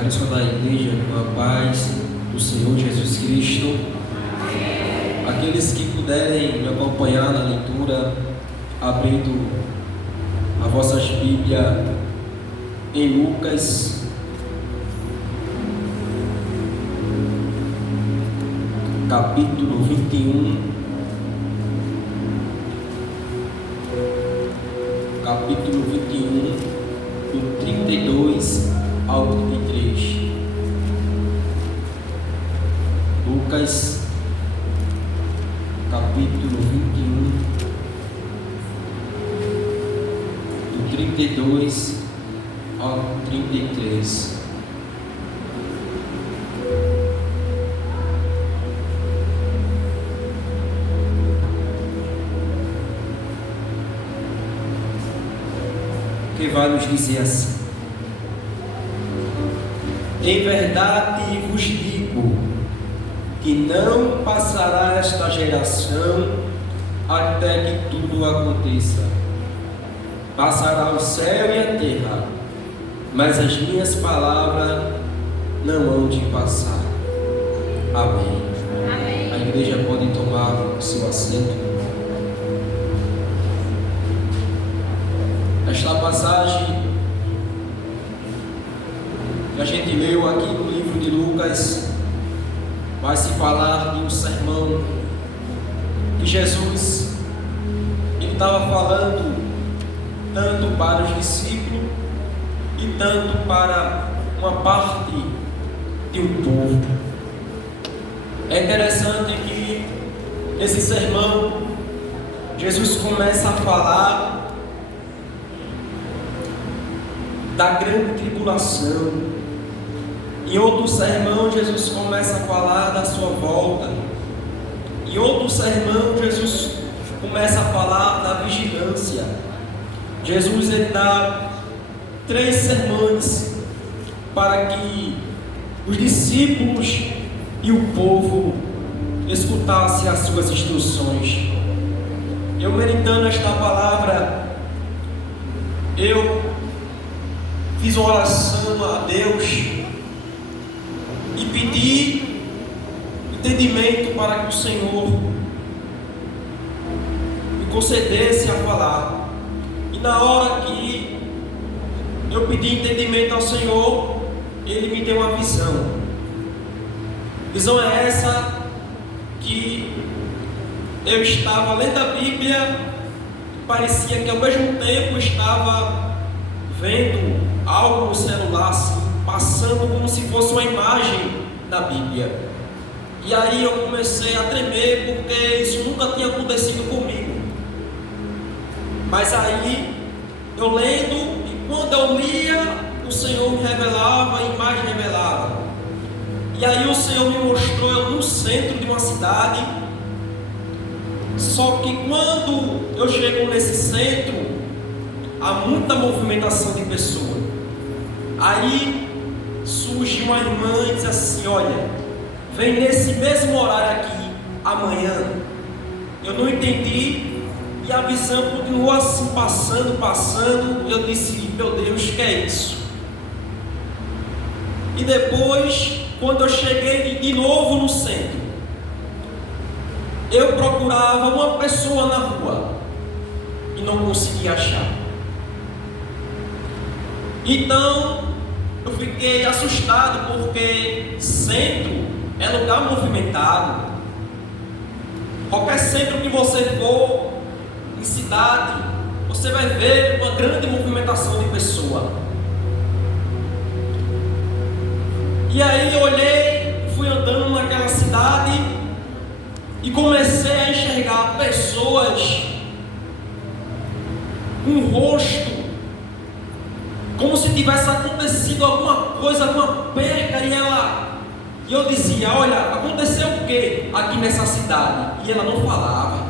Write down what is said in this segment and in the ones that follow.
Quero saudar a igreja com a paz do Senhor Jesus Cristo. Aqueles que puderem me acompanhar na leitura, abrindo as vossas Bíblias em Lucas, capítulo 21. Capítulo 21, do 32 ao 33. Lucas, capítulo 21, do 32 ao 33. Que vai nos dizer assim: em verdade vos digo que não passará esta geração até que tudo aconteça. Passará o céu e a terra, mas as minhas palavras não hão de passar. Amém. Amém. A igreja pode tomar o seu assento. Esta passagem que a gente leu aqui no livro de Lucas vai se falar de um sermão que Jesus estava falando tanto para os discípulos e tanto para uma parte de um povo. É interessante que nesse sermão Jesus começa a falar da grande tribulação. Em outro sermão, Jesus começa a falar da sua volta. Em outro sermão, Jesus começa a falar da vigilância. Jesus ele dá 3 sermões para que os discípulos e o povo escutassem as suas instruções. Eu meditando esta palavra, eu fiz uma oração a Deus e pedi entendimento para que o Senhor me concedesse a falar. E na hora que eu pedi entendimento ao Senhor, Ele me deu uma visão. Visão é essa que eu estava lendo a Bíblia, parecia que ao mesmo tempo estava vendo algo no celular, assim, passando como se fosse uma imagem da Bíblia. E aí eu comecei a tremer, porque isso nunca tinha acontecido comigo. Mas aí eu lendo, e quando eu lia, o Senhor me revelava, a imagem revelava. E aí o Senhor me mostrou eu no centro de uma cidade. Só que quando eu chego nesse centro, há muita movimentação de pessoas. Aí surge uma irmã e diz assim: olha, vem nesse mesmo horário aqui amanhã. Eu não entendi, e a visão continuou assim, passando. Eu disse: meu Deus, que é isso? E depois, quando eu cheguei de novo no centro, eu procurava uma pessoa na rua e não conseguia achar. Então eu fiquei assustado, porque centro é lugar movimentado. Qualquer centro que você for em cidade, você vai ver uma grande movimentação de pessoas. E aí eu olhei, fui andando naquela cidade e comecei a enxergar pessoas com o rosto como se tivesse acontecido alguma coisa, alguma perca, e eu dizia: olha, aconteceu o que aqui nessa cidade? E ela não falava.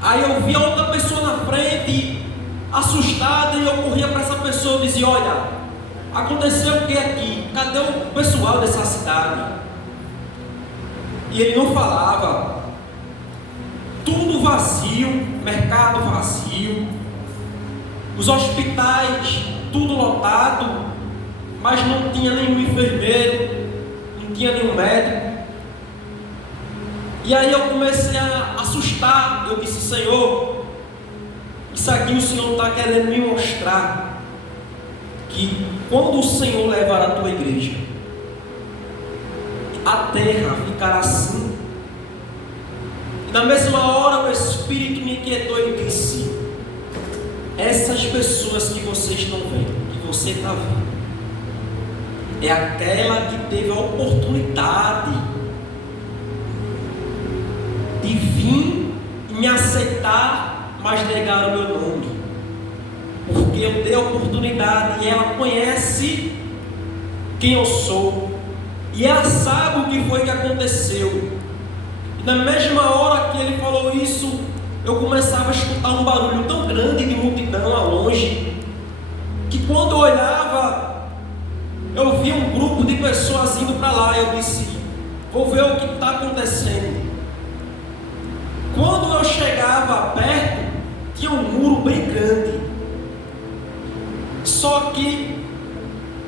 Aí eu via outra pessoa na frente, assustada, e eu corria para essa pessoa e dizia: olha, aconteceu o que aqui? Cadê o pessoal dessa cidade? E ele não falava. Tudo vazio, mercado vazio, os hospitais tudo lotado, mas não tinha nenhum enfermeiro, não tinha nenhum médico. E aí eu comecei a assustar. Eu disse: Senhor, isso aqui o Senhor está querendo me mostrar que quando o Senhor levar a tua igreja, a terra ficará assim. E na mesma hora o Espírito me inquietou e disse: essas pessoas que vocês estão vendo, que você está vendo, é aquela que teve a oportunidade de vir e me aceitar, mas negar o meu nome, porque eu dei a oportunidade e ela conhece quem eu sou, e ela sabe o que foi que aconteceu. E na mesma hora que ele falou isso, eu começava a escutar um barulho tão grande de multidão ao longe, que quando eu olhava, eu via um grupo de pessoas indo para lá. Eu disse: vou ver o que está acontecendo. Quando eu chegava perto, tinha um muro bem grande. Só que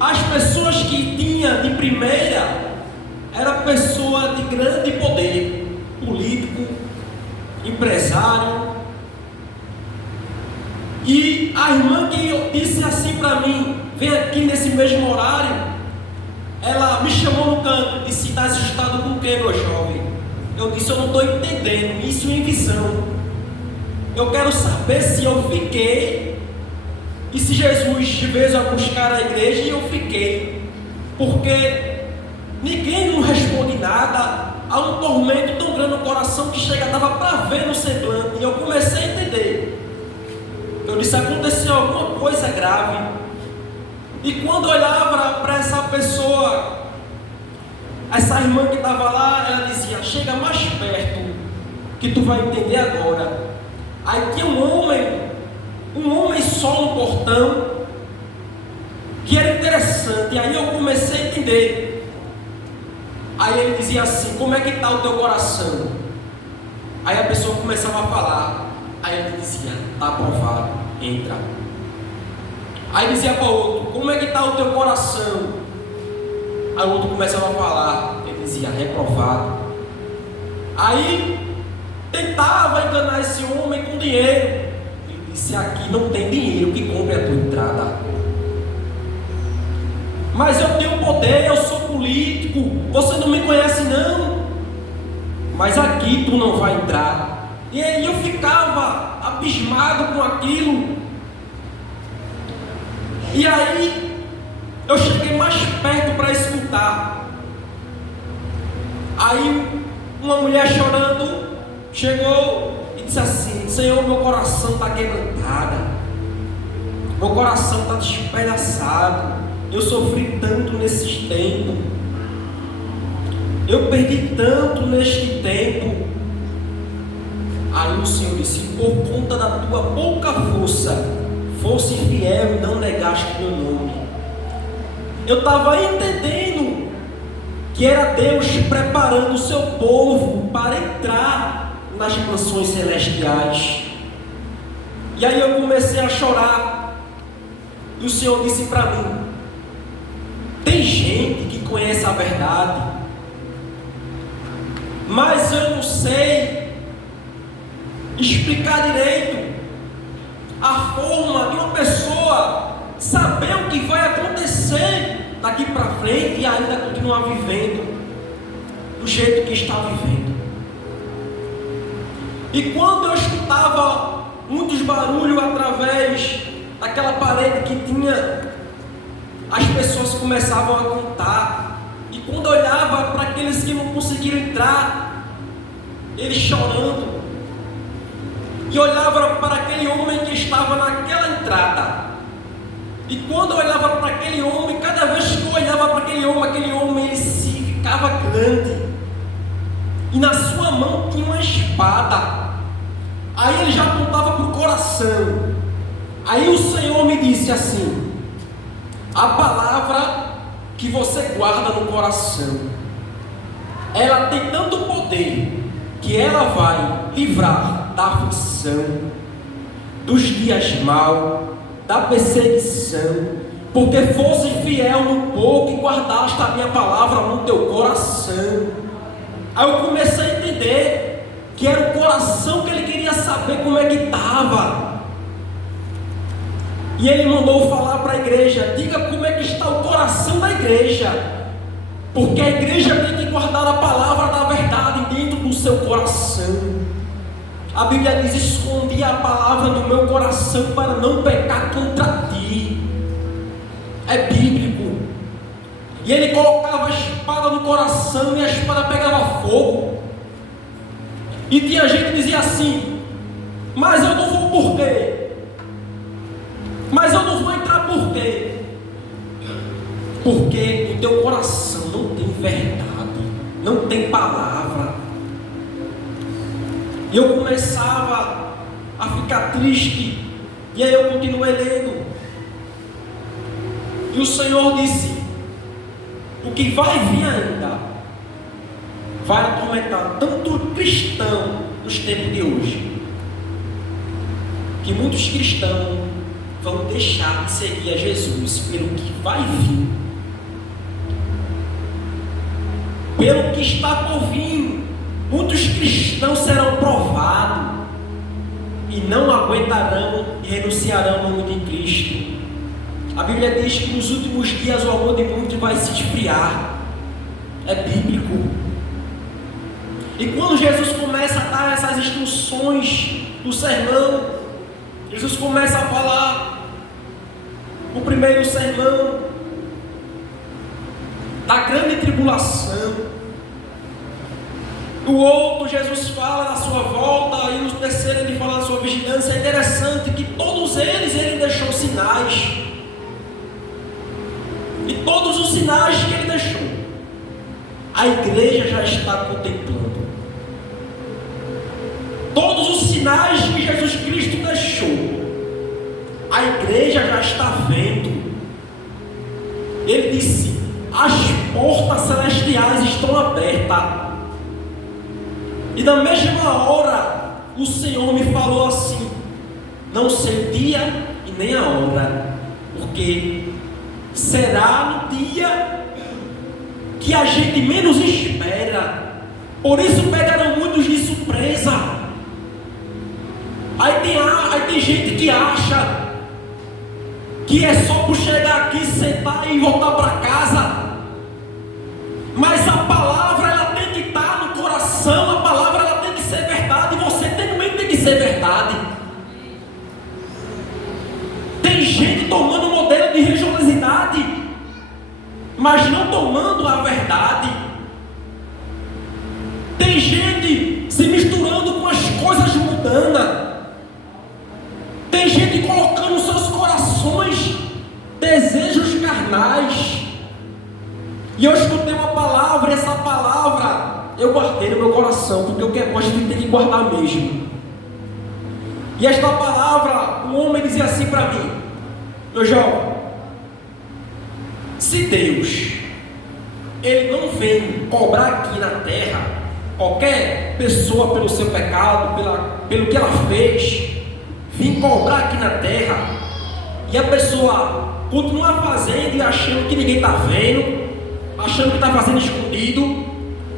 as pessoas que tinha de primeira era pessoa de grande poder, político, empresário. E a irmã que disse assim para mim: vem aqui nesse mesmo horário, ela me chamou no canto e disse: está assustado com o que, meu jovem? Eu disse: eu não estou entendendo, isso em visão. Eu quero saber se eu fiquei, e se Jesus veio a buscar a igreja, e eu fiquei, porque ninguém não responde nada. Há um tormento tão grande no coração que chega, dava para ver no semblante. E eu comecei a entender. Eu disse: aconteceu alguma coisa grave. E quando eu olhava para essa pessoa, essa irmã que estava lá, ela dizia: chega mais perto, que tu vai entender agora. Aí tinha um homem só no portão, que era interessante. E aí eu comecei a entender. Aí ele dizia assim: como é que está o teu coração? Aí a pessoa começava a falar. Aí ele dizia: está aprovado, entra. Aí dizia para o outro: como é que está o teu coração? Aí o outro começava a falar. Ele dizia: reprovado. Aí tentava enganar esse homem com dinheiro. Ele disse: aqui não tem dinheiro que compre a tua entrada. Mas eu tenho poder, eu sou político, você não me conhece não, mas aqui tu não vai entrar. E aí eu ficava abismado com aquilo. E aí eu cheguei mais perto para escutar. Aí uma mulher chorando chegou e disse assim: Senhor, meu coração está quebrantado, meu coração está despedaçado. Eu sofri tanto nesses tempos, eu perdi tanto neste tempo. Aí o Senhor disse: por conta da tua pouca força, fosse fiel e não negaste meu nome. Eu estava entendendo que era Deus preparando o seu povo para entrar nas mansões celestiais. E aí eu comecei a chorar, e o Senhor disse para mim: tem gente que conhece a verdade, mas eu não sei explicar direito a forma de uma pessoa saber o que vai acontecer daqui para frente e ainda continuar vivendo do jeito que está vivendo. E quando eu escutava muitos barulhos através daquela parede que tinha, as pessoas começavam a contar. E quando eu olhava para aqueles que não conseguiram entrar, eles chorando, e olhava para aquele homem que estava naquela entrada, e quando eu olhava para aquele homem, cada vez que eu olhava para aquele homem ele se ficava grande, e na sua mão tinha uma espada. Aí ele já apontava para o coração. Aí o Senhor me disse assim: a palavra que você guarda no coração, ela tem tanto poder que ela vai livrar da aflição, dos dias maus, da perseguição, porque fosse fiel no pouco e guardaste a minha palavra no teu coração. Aí eu comecei a entender que era o coração que ele queria saber como é que estava. E ele mandou falar para a igreja: diga como é que está o coração da igreja, porque a igreja tem que guardar a palavra da verdade dentro do seu coração. A Bíblia diz: escondi a palavra do meu coração para não pecar contra ti. É bíblico. E ele colocava a espada no coração e a espada pegava fogo. E tinha gente que dizia assim: mas eu não vou por quê? Mas eu não vou entrar por quê? Porque o teu coração não tem verdade, não tem palavra. E eu começava a ficar triste. E aí eu continuei lendo. E o Senhor disse: o que vai vir ainda vai atormentar tanto o cristão nos tempos de hoje, que muitos cristãos vão deixar de seguir a Jesus pelo que vai vir, pelo que está por vir. Muitos cristãos serão provados e não aguentarão e renunciarão ao nome de Cristo. A Bíblia diz que nos últimos dias o amor de muitos vai se esfriar. É bíblico. E quando Jesus começa a dar essas instruções do sermão, Jesus começa a falar o primeiro sermão da grande tribulação. O outro, Jesus fala da sua volta, e o terceiro ele fala da sua vigilância. É interessante que todos eles ele deixou sinais. E todos os sinais que ele deixou, a igreja já está contemplando. Todos os sinais que Jesus Cristo deixou, a igreja já está vendo. Ele disse: as portas celestiais estão abertas. E na mesma hora, o Senhor me falou assim: não sei o dia e nem a hora, porque será no dia que a gente menos espera. Por isso pegaram muitos de surpresa. Aí tem gente que acha que é só por chegar aqui, sentar e voltar para casa. Mas a palavra ela tem que estar no coração. A palavra ela tem que ser verdade. E você também tem que ser verdade. Tem gente tomando modelo de religiosidade, mas não tomando a verdade. Tem gente se misturando com as coisas mundanas. Tem gente colocando nos seus corações desejos carnais. E eu escutei uma palavra, e essa palavra eu guardei no meu coração, porque o que é bom a gente tem que guardar mesmo. E esta palavra, um homem dizia assim para mim: meu jovem, se Deus ele não vem cobrar aqui na terra qualquer pessoa pelo seu pecado, pelo que ela fez, vim cobrar aqui na terra, e a pessoa continua fazendo e achando que ninguém está vendo, achando que está fazendo escondido,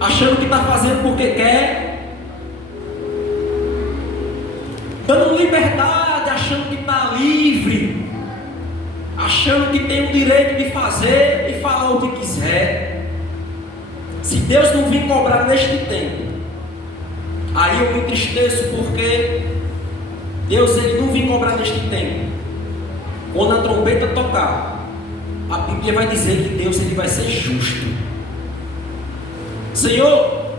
achando que está fazendo porque quer, dando liberdade, achando que está livre, achando que tem o direito de fazer e falar o que quiser. Se Deus não vir cobrar neste tempo, aí eu me entristeço, porque Deus ele não vir cobrar neste tempo. Quando a trombeta tocar, a Bíblia vai dizer que Deus ele vai ser justo. Senhor,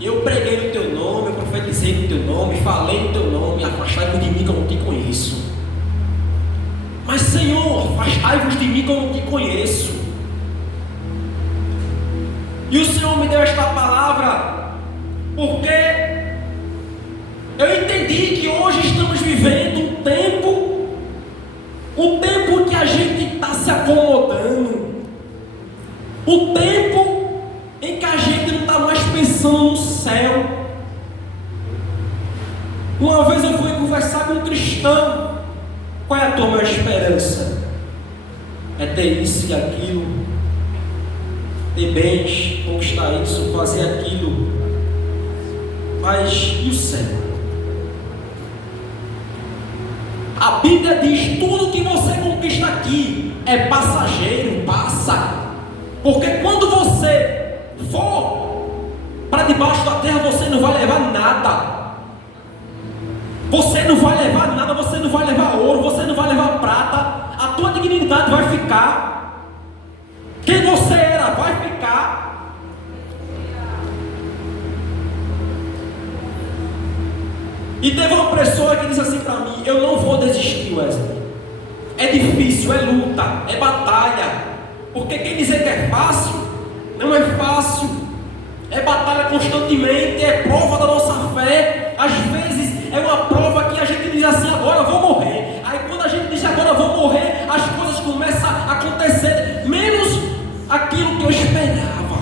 eu preguei no teu nome, eu profetizei no teu nome, falei no teu nome, afastai-vos de mim que eu não te conheço. Mas Senhor, afastai-vos de mim que eu não te conheço. E o Senhor me deu esta palavra porque eu entendi que hoje estamos vivendo um tempo que a gente está se acomodando, o tempo em que a gente não está mais pensando no céu. Uma vez eu fui conversar com um cristão: qual é a tua maior esperança? é ter isso e aquilo, ter bens, conquistar isso, fazer aquilo. Mas e o céu? A Bíblia diz: tudo que você conquista aqui é passageiro, passa. Porque quando você for para debaixo da terra, você não vai levar nada. Você não vai levar nada, você não vai levar ouro, você não vai levar prata. A tua dignidade vai ficar. Quem você era vai ficar. E teve uma pessoa que disse assim para mim: eu não vou desistir, Wesley. É difícil, é luta, é batalha. Porque quem dizer que é fácil, não é fácil. É batalha constantemente, é prova da nossa fé. Às vezes é uma prova que a gente diz assim: agora eu vou morrer. Aí quando a gente diz agora eu vou morrer, as coisas começam a acontecer menos aquilo que eu esperava.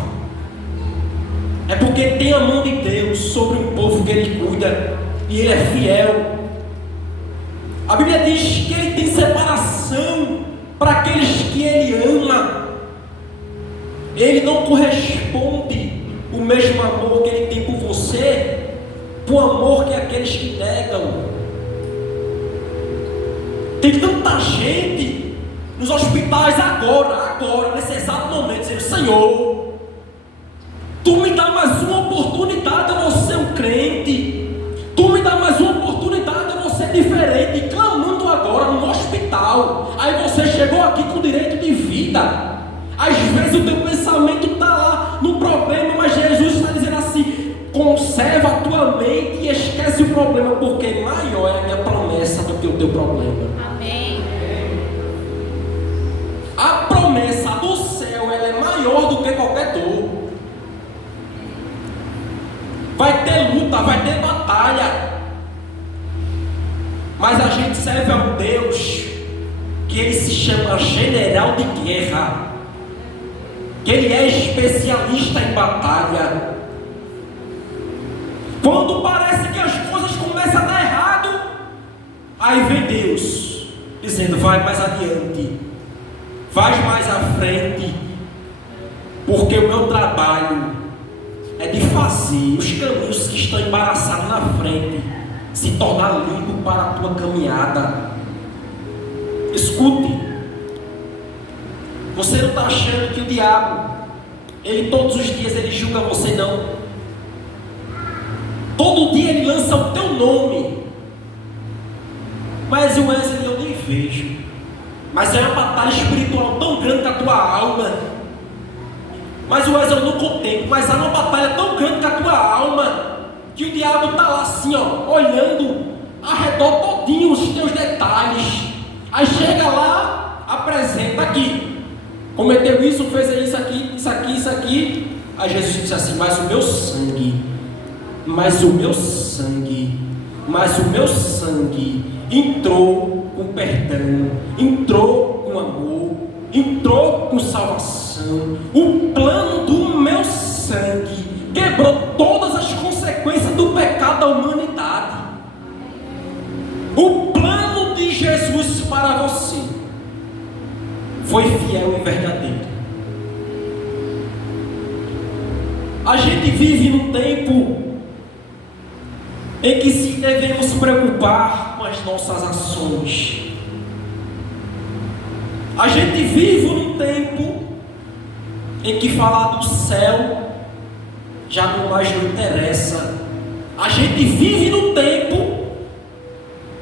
É porque tem a mão de Deus sobre um povo que Ele cuida, e Ele é fiel. A Bíblia diz que Ele tem separação para aqueles que Ele ama. Ele não corresponde o mesmo amor que Ele tem por você, por amor que aqueles que negam. Tem tanta gente nos hospitais agora, nesse exato momento, dizendo: Senhor, Tu me dá mais uma oportunidade, eu vou ser um crente. Tu me dá mais uma oportunidade, eu vou ser diferente. Clamando agora no hospital. Aí você chegou aqui com direito de vida. Às vezes o teu pensamento está lá no problema, mas Jesus está dizendo assim: conserva a tua mente e esquece o problema, porque maior é a minha promessa do que o teu problema. Amém. A promessa do céu, ela é maior do que qualquer dor. Vai ter luta, vai ter batalha, mas a gente serve a um Deus que Ele se chama general de guerra, que Ele é especialista em batalha. Quando parece que as coisas começam a dar errado, aí vem Deus dizendo: vai mais adiante, vai mais à frente, porque o meu trabalho é de fazer os caminhos que estão embaraçados na frente se tornar limpo para a tua caminhada. Escute, você não está achando que o diabo, ele todos os dias ele julga você, não? Todo dia ele lança o teu nome. Mas o Wesley eu nem vejo. Mas é uma batalha espiritual tão grande com a tua alma. Mas o Wesley eu não contemplo. Mas há uma batalha tão grande com a tua alma, que o diabo está lá assim, ó, olhando ao redor todinho os teus detalhes. Aí chega lá, apresenta aqui: cometeu isso, fez isso aqui, isso aqui, isso aqui. Aí Jesus disse assim: mas o meu sangue, entrou com perdão, entrou com amor, entrou com salvação. O plano do meu sangue quebrou todas as consequências do pecado da humanidade. O plano de Jesus para você foi fiel e verdadeiro. A gente vive num tempo em que se devemos preocupar com as nossas ações. A gente vive num tempo em que falar do céu já não mais não interessa. A gente vive num tempo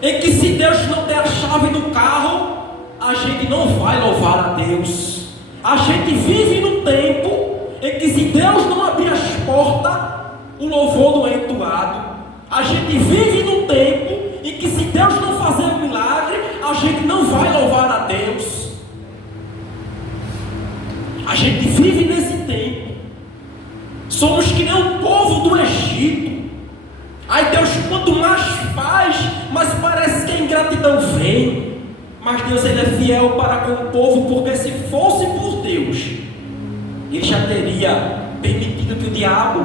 em que se Deus não der a chave do carro, a gente não vai louvar a Deus. A gente vive num tempo em que se Deus não abrir as portas, o louvor não é entoado. A gente vive num tempo em que se Deus não fazer um milagre, a gente não vai louvar a Deus. A gente vive nesse tempo. Somos que nem o povo do Egito. Aí Deus, quanto mais faz, mas parece que a ingratidão vem. Mas Deus, Ele é fiel para com o povo, porque se fosse por Deus, Ele já teria permitido que o diabo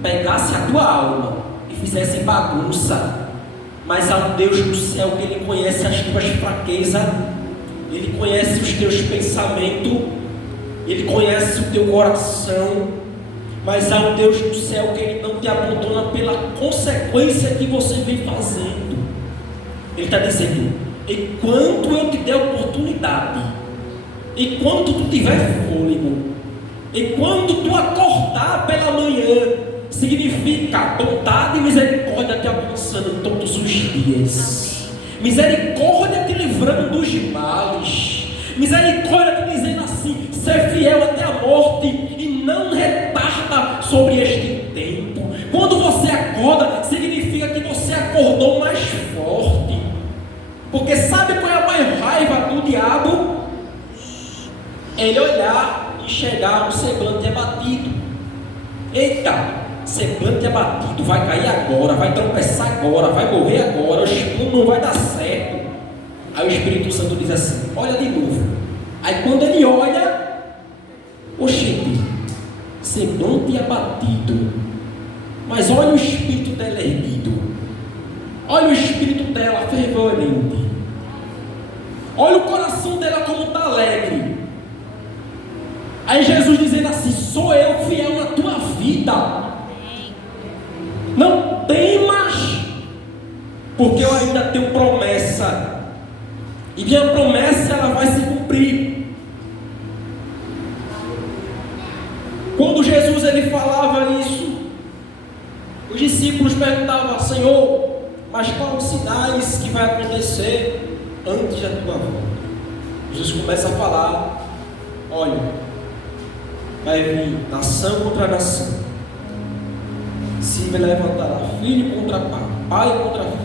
pegasse a tua alma e fizesse bagunça. Mas há um Deus do céu que Ele conhece as tuas fraquezas. Ele conhece os teus pensamentos, Ele conhece o teu coração, mas há um Deus do céu que Ele não te abandona pela consequência que você vem fazendo. Ele está dizendo: enquanto eu te der oportunidade, enquanto tu tiver fôlego, enquanto tu acordar pela manhã, significa bondade e misericórdia te alcançando todos os dias. Misericórdia te livrando dos males. Misericórdia te dizendo assim: ser fiel até a morte e não retarda sobre este tempo. Quando você acorda, significa que você acordou mais forte. Porque sabe qual é a maior raiva do diabo? Ele olhar e enxergar um semblante abatido. Eita, semblante abatido, vai cair agora, vai tropeçar agora, vai morrer agora, o espírito não vai dar certo. Aí o Espírito Santo diz assim: olha de novo. Aí quando ele olha, oxente, semblante abatido, mas olha o espírito dela erguido, olha o espírito dela fervorente, olha o coração dela como está alegre. Aí Jesus dizendo assim: sou eu fiel na tua vida, não temas, porque eu ainda tenho promessa, e minha promessa ela vai se cumprir. Quando Jesus ele falava isso, os discípulos perguntavam: Senhor, mas quais os sinais que vai acontecer antes da tua volta? Jesus começa a falar: olha, vai vir nação contra nação, se levantará filho contra pai, pai contra filho.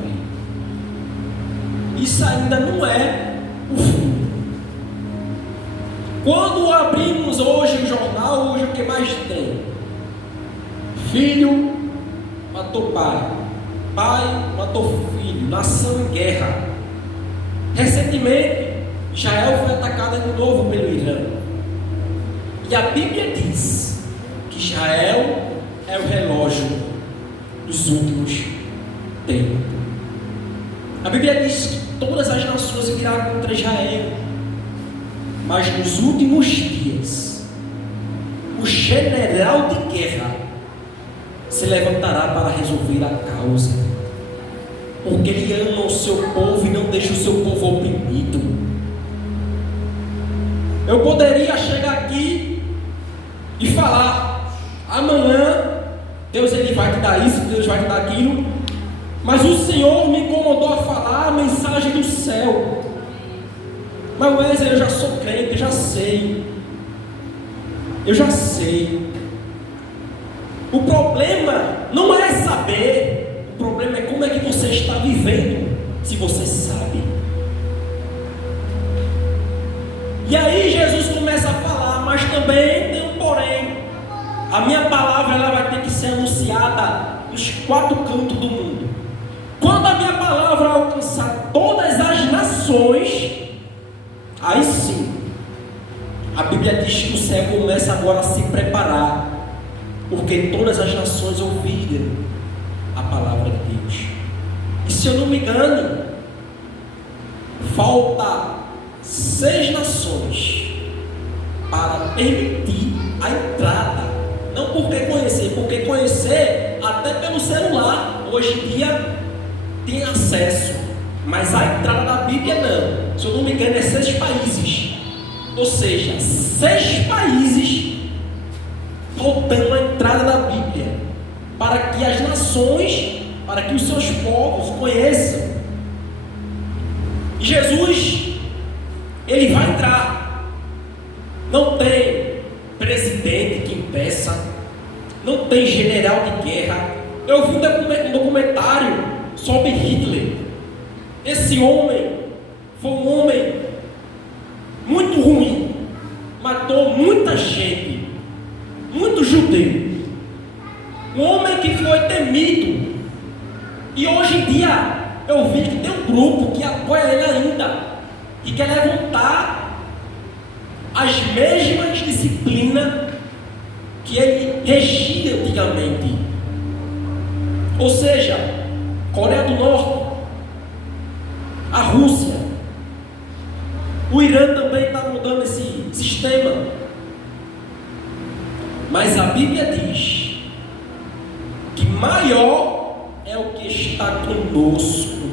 Isso ainda não é o fim. Quando abrimos hoje o jornal, hoje o que mais tem? Filho matou pai, pai matou filho, nação em guerra. Recentemente, Israel foi atacada de novo pelo Irã. E a Bíblia diz que Israel é o relógio dos últimos tempos. A Bíblia diz que todas as nações virão contra Israel, mas nos últimos dias o general de guerra se levantará para resolver a causa, porque ele ama o seu povo e não deixa o seu povo oprimido. Eu poderia chegar aqui e falar: amanhã Deus ele vai te dar isso, Deus vai te dar aquilo, mas o Senhor me incomodou a falar a mensagem do céu. Mas Wesley, eu já sou crente, eu já sei. O problema não é saber, o problema é como é que você está vivendo, se você sabe. E aí Jesus começa a falar, mas também tem um porém. A minha palavra ela vai ter que ser anunciada nos 4 cantos do mundo. Quando a minha palavra alcançar todas as nações, aí sim, a Bíblia diz que o céu começa agora a se preparar, porque todas as nações ouviram a palavra de Deus. E se eu não me engano, falta 6 nações para permitir a entrada. Não porque conhecer até pelo celular, hoje em dia tem acesso, mas a entrada da Bíblia não. Se eu não me engano é 6 países, ou seja, 6 países faltando a entrada da Bíblia, para que as nações, para que os seus povos conheçam. E Jesus, ele vai entrar. Não tem presidente que impeça, não tem general de guerra. Eu vi um documentário sobre Hitler. Esse homem foi um homem muito ruim, matou muita gente, muito judeu, um homem que foi temido. E hoje em dia eu vi que tem um grupo que apoia ele ainda e quer levantar as mesmas disciplinas que ele regia antigamente. Ou seja, Coreia do Norte, a Rússia, O Irã também está mudando esse sistema. Mas a Bíblia diz que maior é o que está conosco.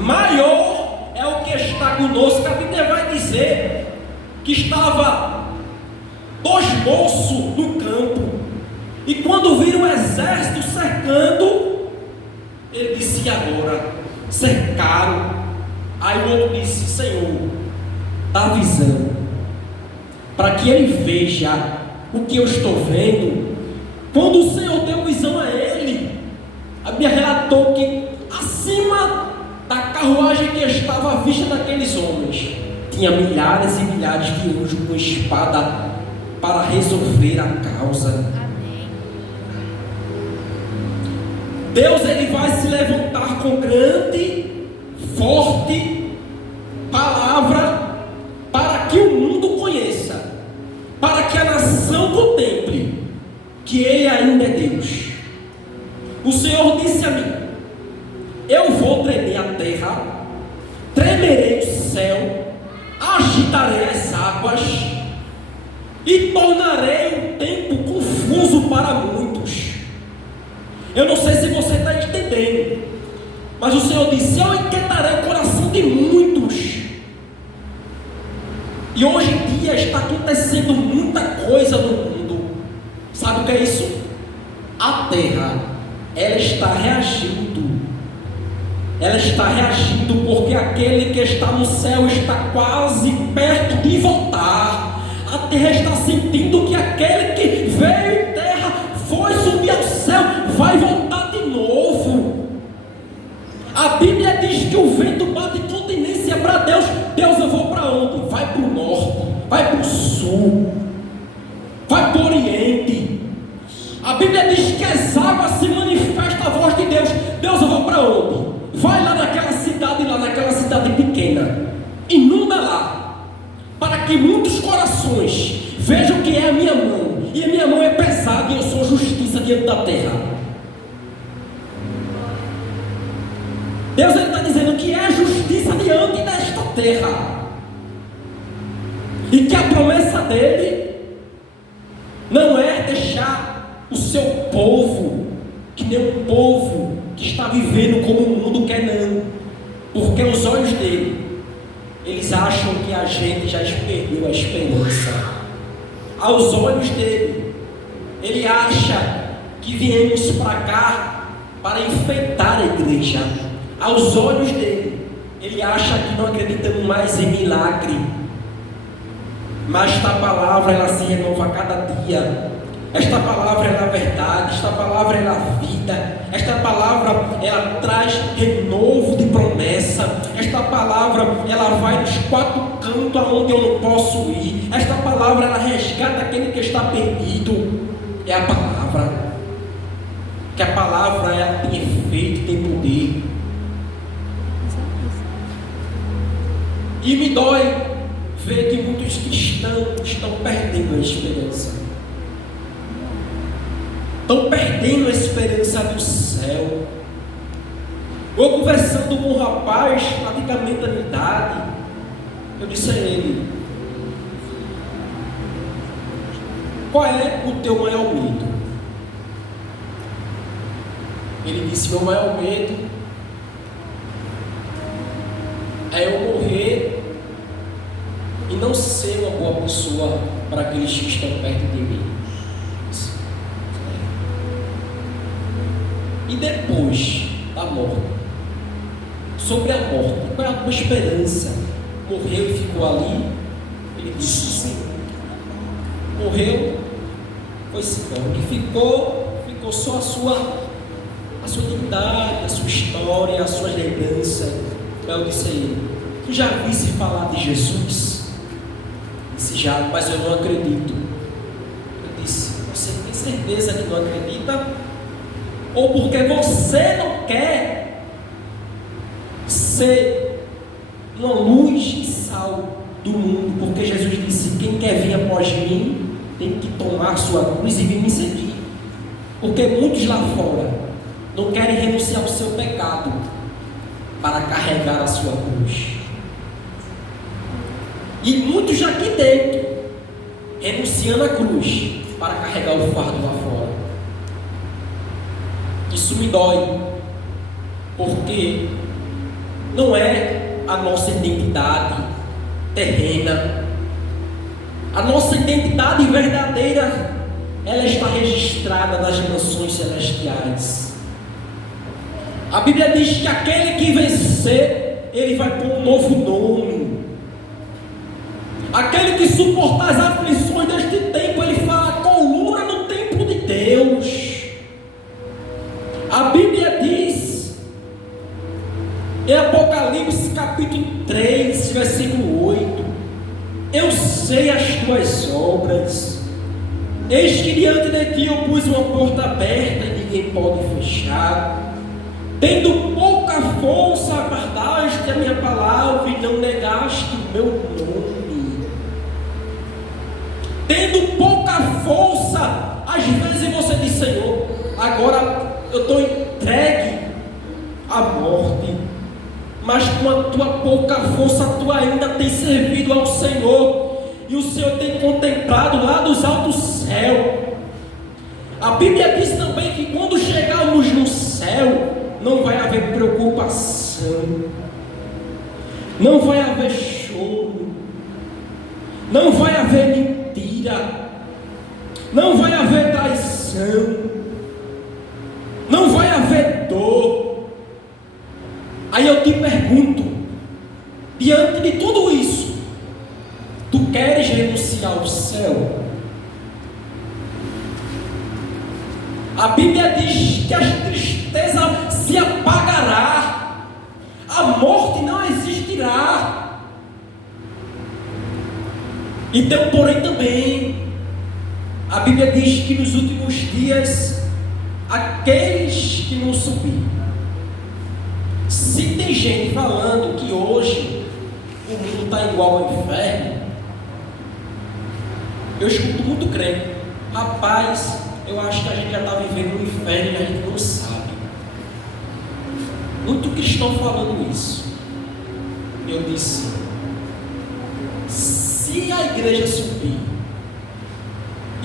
Maior é o que está conosco. A Bíblia vai dizer que estava 2 moços no campo, e quando viram o exército cercando, ele disse: agora cercaram. Aí o outro disse: Senhor, dá visão, para que ele veja o que eu estou vendo. Quando o Senhor deu visão a ele, a Bíblia relatou que acima da carruagem que estava à vista daqueles homens, tinha milhares e milhares de anjos com espada para resolver a causa. Deus, ele vai se levantar com grande, forte palavra para que o mundo conheça, para que a nação contemple que ele ainda é Deus. O Senhor disse a mim: eu vou tremer a terra, tremerei o céu, agitarei as águas e tornarei o tempo confuso para muitos. Eu não sei se você está entendendo, mas o Senhor disse: eu inquietarei o coração de muitos. E hoje em dia está acontecendo muita coisa no mundo. Sabe o que é isso? A terra, ela está reagindo. Ela está reagindo porque aquele que está no céu está quase perto de voltar. A terra está sentindo que aquele que veio em terra, foi subir ao céu, vai voltar de novo. A Bíblia diz que o vento bate continência para Deus. Deus, eu vou para onde? Vai para o norte, vai para o sul, vai para o oriente. A Bíblia diz que as águas se manifestam a voz de Deus. Deus, eu vou para onde? Vai lá naquela cidade pequena, inunda lá, para que muitos corações vejam que é a minha mão, e a minha mão é pesada, e eu sou justiça diante da terra. Deus está dizendo que é justiça diante desta terra, e que a promessa dele não é deixar o seu povo que nem um povo que está vivendo como o mundo quer, não. Porque os olhos dele, eles acham que a gente já perdeu a esperança. Aos olhos dele, ele acha que viemos para cá para enfeitar a igreja. Aos olhos dele, ele acha que não acreditamos mais em milagre. Mas esta palavra, ela se renova a cada dia. Esta palavra é a verdade, esta palavra é a vida, esta palavra ela traz renovo de promessa, esta palavra ela vai nos 4 cantos aonde eu não posso ir, esta palavra ela resgata aquele que está perdido. É a palavra, que a palavra ela tem efeito, tem poder. E me dói ver que muitos cristãos estão perdendo a esperança. Estão perdendo a esperança do céu. Eu conversando com um rapaz, praticamente da minha idade, eu disse a ele: qual é o teu maior medo? Ele disse: meu maior medo é eu morrer e não ser uma boa pessoa para aqueles que estão perto de mim. E depois da morte, sobre a morte, qual é a tua esperança? Morreu e ficou ali? Ele disse: sim. Morreu, foi-se embora. O que ficou só a sua dignidade, a sua história, as suas lembranças. Eu disse a ele: tu já viste falar de Jesus? Ele disse: já, mas eu não acredito. Eu disse: você tem certeza que não acredita? Ou porque você não quer ser uma luz e sal do mundo? Porque Jesus disse: quem quer vir após mim tem que tomar sua cruz e vir me seguir. Porque muitos lá fora não querem renunciar ao seu pecado para carregar a sua cruz. E muitos aqui dentro, renunciando à cruz para carregar o fardo lá fora. Isso me dói, porque não é a nossa identidade terrena. A nossa identidade verdadeira, ela está registrada nas dimensões celestiais. A Bíblia diz que aquele que vencer, ele vai pôr um novo nome. Aquele que suportar as aflições deste tempo, ele fala coluna no templo de Deus. A Bíblia diz em Apocalipse capítulo 3, versículo 8: eu sei as tuas obras, eis que diante de ti eu pus uma porta aberta e ninguém pode fechar. Tendo pouca força, guardaste a minha palavra e não negaste o meu nome. Tendo pouca força, às vezes você diz: Senhor, agora eu estou entregue à morte, mas com a tua pouca força, tu ainda tem servido ao Senhor, e o Senhor tem contemplado lá dos altos céus. A Bíblia diz também que quando chegarmos no céu, não vai haver preocupação, não vai haver choro, não vai haver mentira, não vai haver traição, não vai haver dor. Aí eu te pergunto, diante de tudo isso, tu queres renunciar ao céu? A Bíblia diz que a tristeza se apagará, a morte não existirá. Então, porém, também, a Bíblia diz que nos últimos dias, aqueles que não subiram. Se tem gente falando que hoje o mundo está igual ao inferno, eu escuto muito crente: rapaz, eu acho que a gente já está vivendo no inferno e a gente não sabe. Muito cristão falando isso. Eu disse: se a igreja subir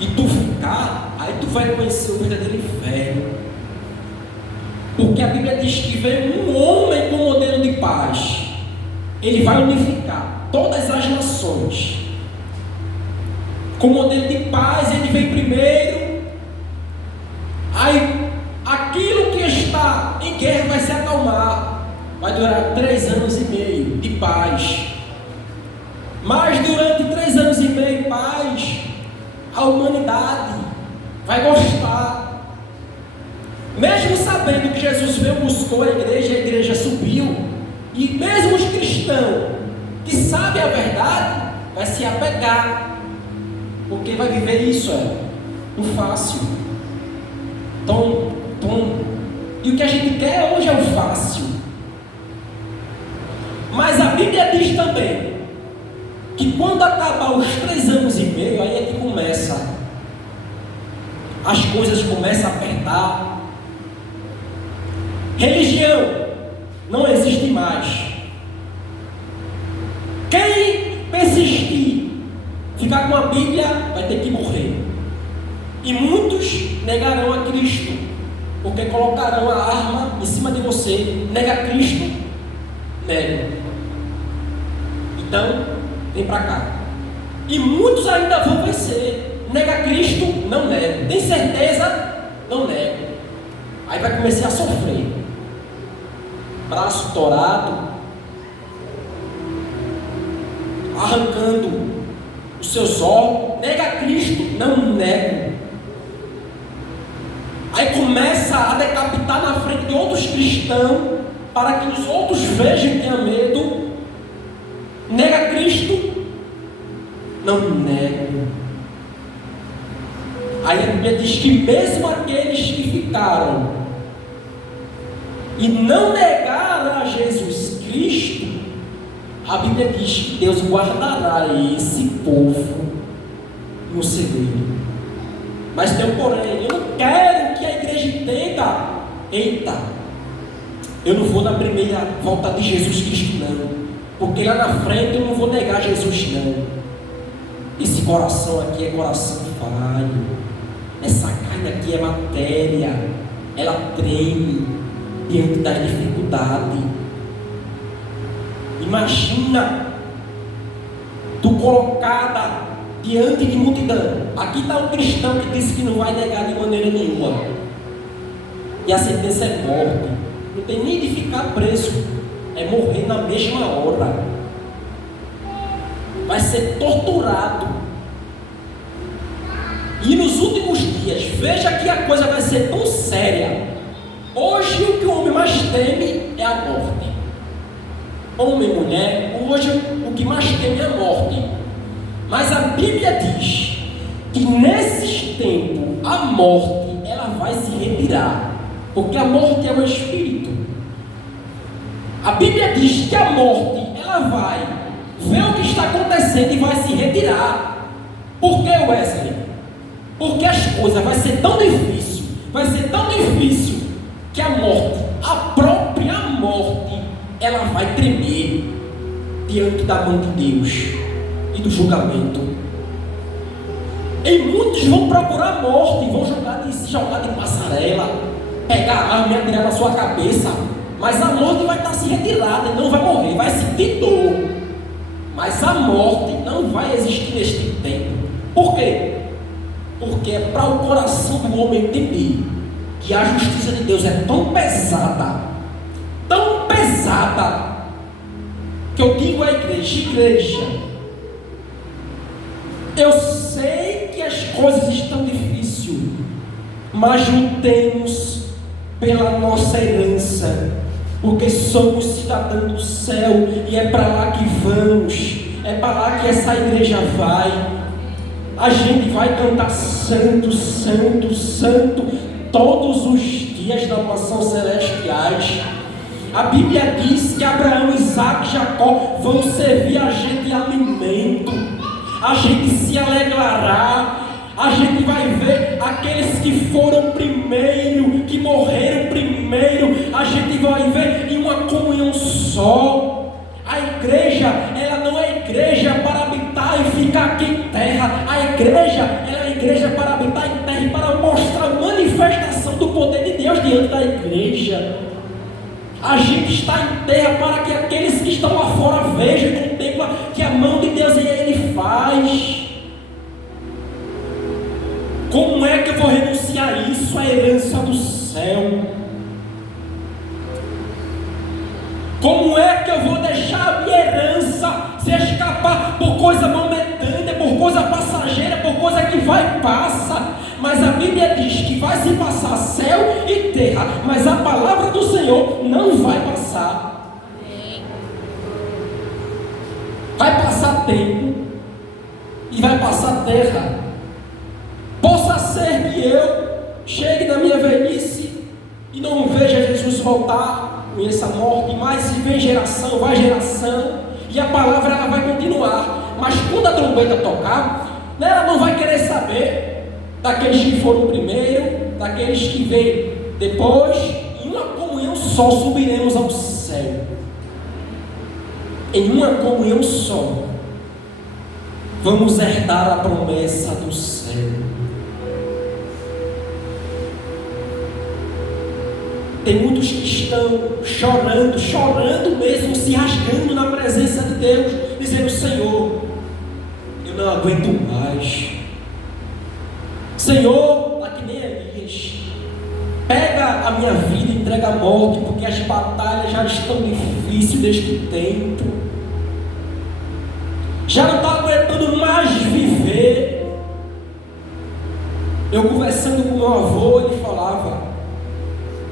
e tu ficar, aí tu vai conhecer o verdadeiro inferno. Porque a Bíblia diz que veio um homem com modelo de paz. Ele vai unificar todas as nações. Com modelo de paz, ele vem primeiro. Aí, aquilo que está em guerra vai se acalmar. Vai durar 3 anos e meio de paz. Mas durante 3 anos e meio de paz, a humanidade vai gostar. Mesmo sabendo que Jesus veio, buscou a igreja subiu. E mesmo os cristãos que sabem a verdade, vai se apegar. Porque vai viver isso, no fácil. Tom. E o que a gente quer hoje é o fácil. Mas a Bíblia diz também que quando acabar os 3 anos e meio, aí é que começa. As coisas começam a apertar. Religião não existe mais. Quem persistir, ficar com a Bíblia, vai ter que morrer. E muitos negarão a Cristo, porque colocarão a arma em cima de você. Nega Cristo, nega. Então, vem para cá. E muitos ainda vão vencer. Nega Cristo, não nega. Tem certeza? Não nega. Aí vai começar a sofrer. Braço torado, arrancando os seus órgãos. Nega Cristo, não nega. Aí começa a decapitar na frente de outros cristãos, para que os outros vejam e tenham medo. Nega Cristo, não nega. Aí a Bíblia diz que mesmo aqueles que ficaram e não negaram a Jesus Cristo, a Bíblia diz que Deus guardará esse povo no celeiro. Mas tem um porém: eu não quero que a igreja entenda. Eu não vou na primeira volta de Jesus Cristo, não. porque lá na frente eu não vou negar Jesus, não. Esse coração aqui é coração falho, essa carne aqui é matéria, ela treme diante das dificuldades. Imagina tu colocada diante de multidão. Aqui está um cristão que disse que não vai negar de maneira nenhuma, e a sentença é morte. Não tem nem de ficar preso, é morrer na mesma hora. Vai ser torturado. E nos últimos dias, veja que a coisa vai ser tão séria. Hoje o que o homem mais teme é a morte. Homem e mulher, hoje o que mais teme é a morte. Mas a Bíblia diz que nesses tempos a morte ela vai se retirar, porque a morte é o espírito. A Bíblia diz que a morte ela vai ver o que está acontecendo e vai se retirar. Por que, Wesley? Porque as coisas vai ser tão difícil, que a morte, a própria morte, ela vai tremer diante da mão de Deus e do julgamento. E muitos vão procurar a morte, vão se jogar de passarela, pegar a arma e atirar na sua cabeça, mas a morte vai estar se retirada, não vai morrer, vai sentir dor, mas a morte não vai existir neste tempo. Por quê? Porque é para o coração do homem entender que a justiça de Deus é tão pesada, que eu digo à igreja, eu sei que as coisas estão difíceis, mas lutemos pela nossa herança, porque somos cidadãos do céu, e é para lá que vamos, é para lá que essa igreja vai. A gente vai cantar santo, santo, santo todos os dias da mansão celestiais. A Bíblia diz que Abraão, Isaac e Jacó vão servir a gente alimento. A gente se alegrará. A gente vai ver aqueles que foram primeiro, que morreram primeiro. A gente vai ver em uma comunhão só. A igreja, ela não é igreja para habitar e ficar aqui em terra. A igreja, ela é igreja para habitar em terra e para mostrar a manifestação do poder de Deus diante da igreja. A gente está em terra para que aqueles que estão lá fora vejam e contemplem que a mão de Deus Ele faz. Como é que eu vou renunciar a isso, a herança do céu? Como é que eu vou deixar a minha herança se escapar por coisa momentânea, por coisa passageira, por coisa que vai e passa? Mas a Bíblia diz que vai se passar céu e terra, mas a palavra do Senhor não vai passar. Vai passar tempo e vai passar terra. Possa ser que eu chegue na minha velhice e não veja Jesus voltar, conheça a morte, mas se vem geração, vai geração, e a palavra ela vai continuar. Mas quando a trombeta tocar, ela não vai querer saber daqueles que foram primeiro, daqueles que vêm depois. Em uma comunhão só subiremos ao céu. Em uma comunhão só vamos herdar a promessa do céu. Tem muitos que estão chorando mesmo, se rasgando na presença de Deus, dizendo: Senhor, eu não aguento mais. Senhor, tá que nem Elias, pega a minha vida e entrega a morte, porque as batalhas já estão difíceis neste tempo. Já não está aguentando mais viver. Eu conversando com meu avô, ele falava: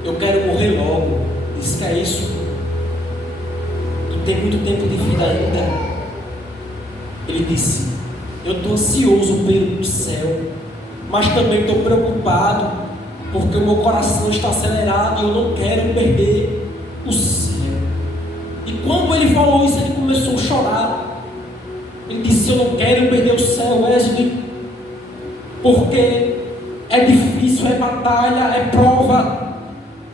eu quero morrer logo. Disse: que é isso? Tu tem muito tempo de vida ainda. Ele disse: eu estou ansioso pelo céu, mas também estou preocupado, porque o meu coração está acelerado e eu não quero perder o céu. E quando ele falou isso, ele começou a chorar. Ele disse: eu não quero perder o céu, Wesley, porque é difícil, é batalha, é prova,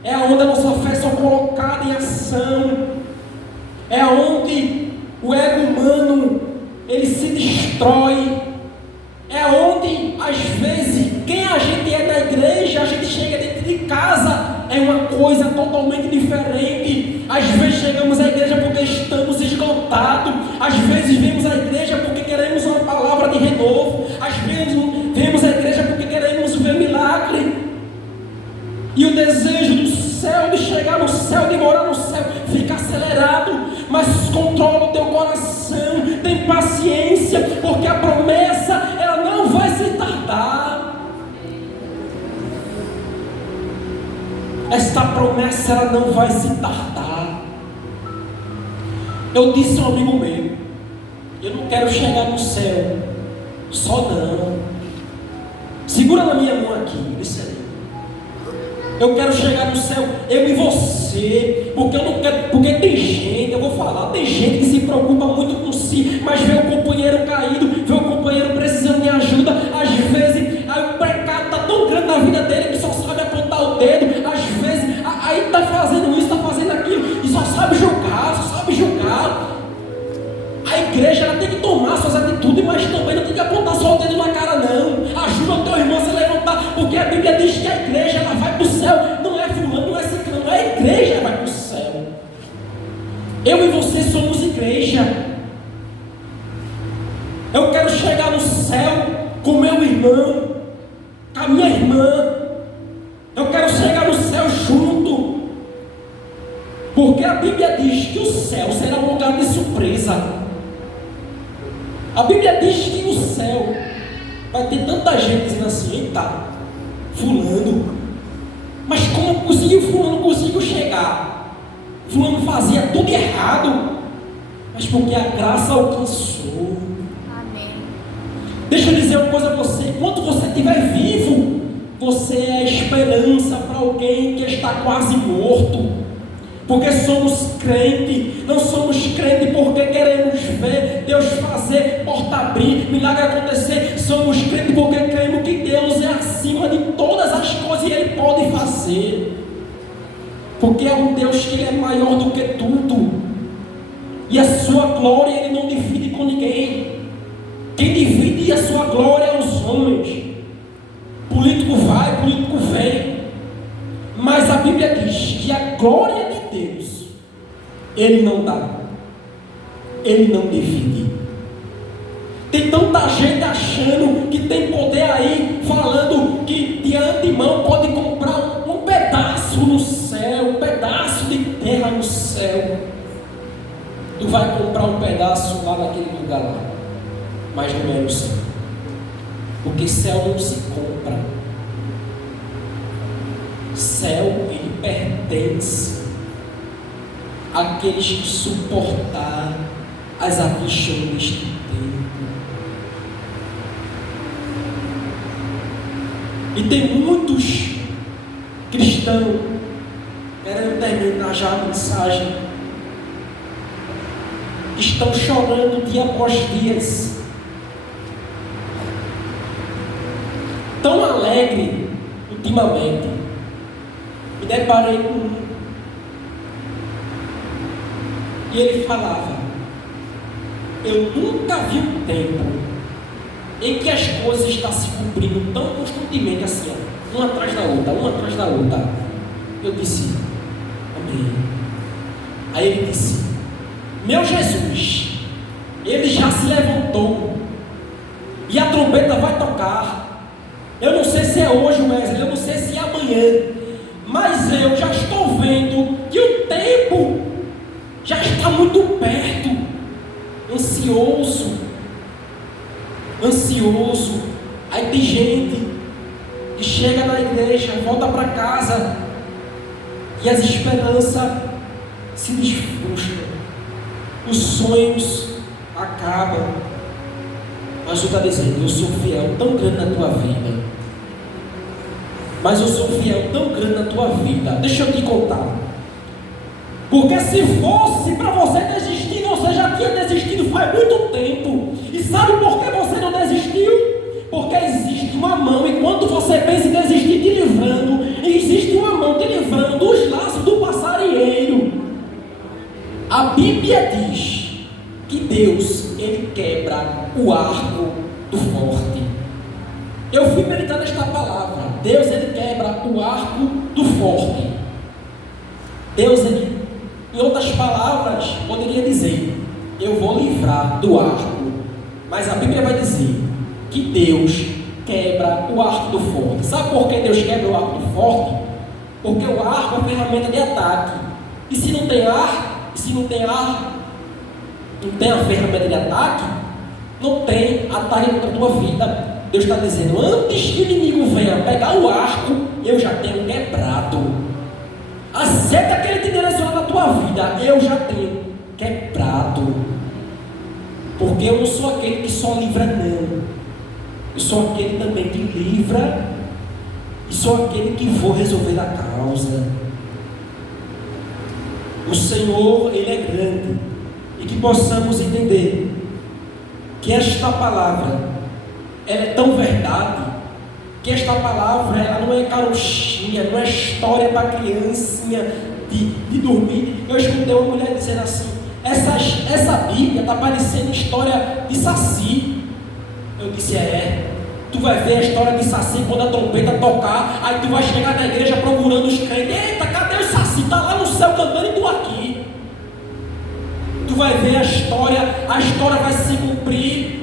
é onde a nossa fé é colocada em ação, é onde o ego humano, ele se destrói. É onde, às vezes, quem a gente é da igreja, a gente chega dentro de casa, é uma coisa totalmente diferente. Às vezes chegamos à igreja porque estamos esgotados. Às vezes vemos à igreja porque queremos uma palavra de renovo. Às vezes vemos à igreja porque queremos ver milagre. E o desejo do céu, de chegar no céu, de morar no céu, fica acelerado. Mas controla o teu coração, tem paciência, porque a promessa, ela não vai se tardar. Esta promessa, ela não vai se tardar. Eu disse a um amigo meu, eu não quero chegar no céu só não. Segura na minha mão aqui, isso aí. Eu quero chegar no céu, eu e você, porque eu não quero, porque tem gente, eu vou falar, tem gente que se preocupa muito com si, mas vê o companheiro caído, vê o companheiro precisando de ajuda, às vezes, aí o pecado está tão grande na vida dele que só sabe apontar o dedo, às vezes, aí está fazendo isso, está fazendo aquilo, e só sabe julgar. A igreja, ela tem que tomar suas atitudes, mas também não tem que apontar só o dedo na cara, não. Ajuda o teu irmão a se levantar, porque a Bíblia diz que a igreja, ela vai para o céu, não é fulano, não é ciclano, a igreja vai para o céu. Eu e você somos igreja. Eu quero chegar no céu com meu irmão, com a minha irmã. Eu quero chegar no céu junto, porque a Bíblia diz que o céu será um lugar de surpresa. A Bíblia diz que no céu vai ter tanta gente dizendo assim: eita, fulano, mas como fulano conseguiu chegar? Fulano fazia tudo errado, mas porque a graça alcançou. Amém. Deixa eu dizer uma coisa a você: enquanto você estiver vivo, você é a esperança para alguém que está quase morto. Porque somos crentes, não somos crentes porque queremos ver Deus fazer, porta abrir, milagre acontecer. Somos crentes porque cremos que Deus é acima de todas as coisas e Ele pode fazer. Porque é um Deus que Ele é maior do que tudo. E a sua glória Ele não divide com ninguém. Quem divide a sua glória é os homens. Político vai, político vem. Mas a Bíblia diz que a glória de Deus, Ele não dá, Ele não divide. Tem tanta gente achando que tem poder aí, falando que de antemão pode comprar um pedaço no céu, um pedaço de terra no céu. Tu vai comprar um pedaço lá naquele lugar lá, mas não é no céu, porque céu não se compra. Céu, ele pertence àqueles que suportar as aflições deste tempo. E tem muitos cristãos, querendo terminar já a mensagem, que estão chorando dia após dia, tão alegre ultimamente. Me deparei com um, e ele falava: eu nunca vi um tempo em que as coisas estão se cumprindo tão constantemente assim, ó, uma atrás da outra, uma atrás da outra. Eu disse: amém. Aí ele disse: meu Jesus, Ele já se levantou e a trombeta vai tocar. Eu não sei se é hoje, Wesley, eu não sei se é amanhã, mas eu já estou vendo que o tempo já está muito perto. Ansioso. Aí tem gente que chega na igreja, volta para casa e as esperanças se desfrustram, os sonhos acabam. Mas tu está dizendo: eu sou fiel tão grande na tua vida. Mas eu sou fiel tão grande na tua vida. Deixa eu te contar. Porque se fosse para você desistir, você já tinha desistido faz muito tempo. E sabe por que você não desistiu? Porque existe uma mão, enquanto você pensa em desistir, te livrando. E existe uma mão te livrando dos laços do passarinheiro. A Bíblia diz que Deus, Ele quebra o arco do forte. Eu fui meditando esta palavra. Deus, Ele quebra o arco do forte. Deus, Ele, em outras palavras, poderia dizer: eu vou livrar do arco. Mas a Bíblia vai dizer que Deus quebra o arco do forte. Sabe por que Deus quebra o arco do forte? Porque o arco é uma ferramenta de ataque. E se não tem arco, não tem a ferramenta de ataque, não tem ataque contra a tua vida. Deus está dizendo: antes que o inimigo venha pegar o arco, eu já tenho quebrado. A seta que ele te direciona na tua vida, eu já tenho quebrado. Porque eu não sou aquele que só livra, não. Eu sou aquele também que livra, e sou aquele que vou resolver a causa. O Senhor, Ele é grande, e que possamos entender que esta palavra, ela é tão verdade, que esta palavra, ela não é carochinha, não é história para criancinha de dormir. Eu escutei uma mulher dizendo assim: essa Bíblia está parecendo história de Saci. Eu disse: tu vai ver a história de Saci quando a trompeta tocar, aí tu vai chegar na igreja procurando os crentes: eita, cadê o Saci? Está lá no céu cantando e tu aqui. Tu vai ver a história vai se cumprir.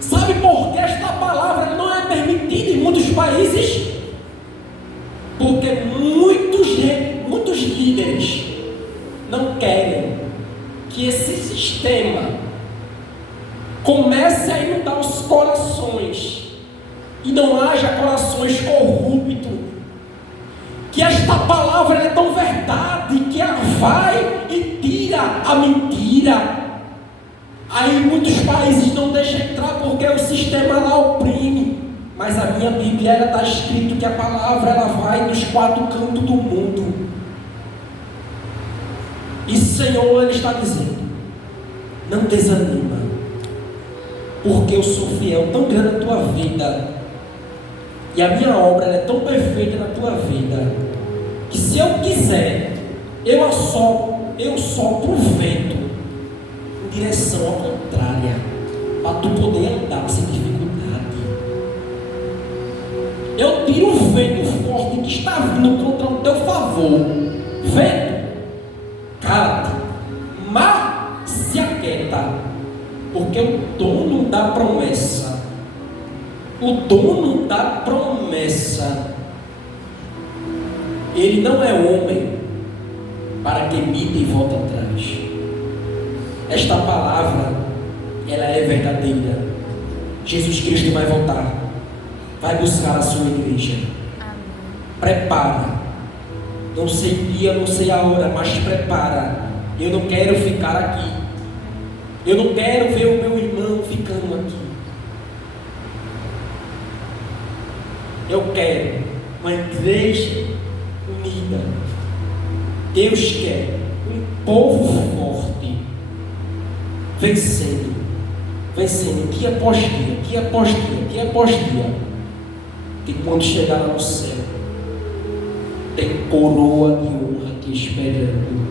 Sabe por que esta palavra não é permitida em muitos países? Porque muitos líderes não querem que esse sistema comece a inundar os corações e não haja corações corruptos. Que esta palavra é tão verdade que ela vai e tira a mentira. Aí muitos países não deixam entrar porque o sistema lá oprime. Mas a minha Bíblia está escrito que a palavra ela vai nos 4 cantos do mundo. E o Senhor, Ele está dizendo: não desanima, porque eu sou fiel tão grande na tua vida, e a minha obra ela é tão perfeita na tua vida, que se eu quiser, eu sopro o vento em direção ao contrária, para tu poder andar sem dificuldade. Eu tiro o vento forte que está vindo contra o teu favor. Vento, cala-te, mas se aquieta, porque o dono da promessa, ele não é homem para que imite e volte atrás. Esta palavra, ela é verdadeira. Jesus Cristo vai voltar, vai buscar a sua igreja. Prepara. Não sei o dia, não sei a hora, mas prepara. Eu não quero ficar aqui. Eu não quero ver o meu irmão ficando aqui. Eu quero uma igreja unida. Deus quer um povo forte, vencendo dia após dia. E quando chegar lá no céu, tem coroa de honra aqui esperando.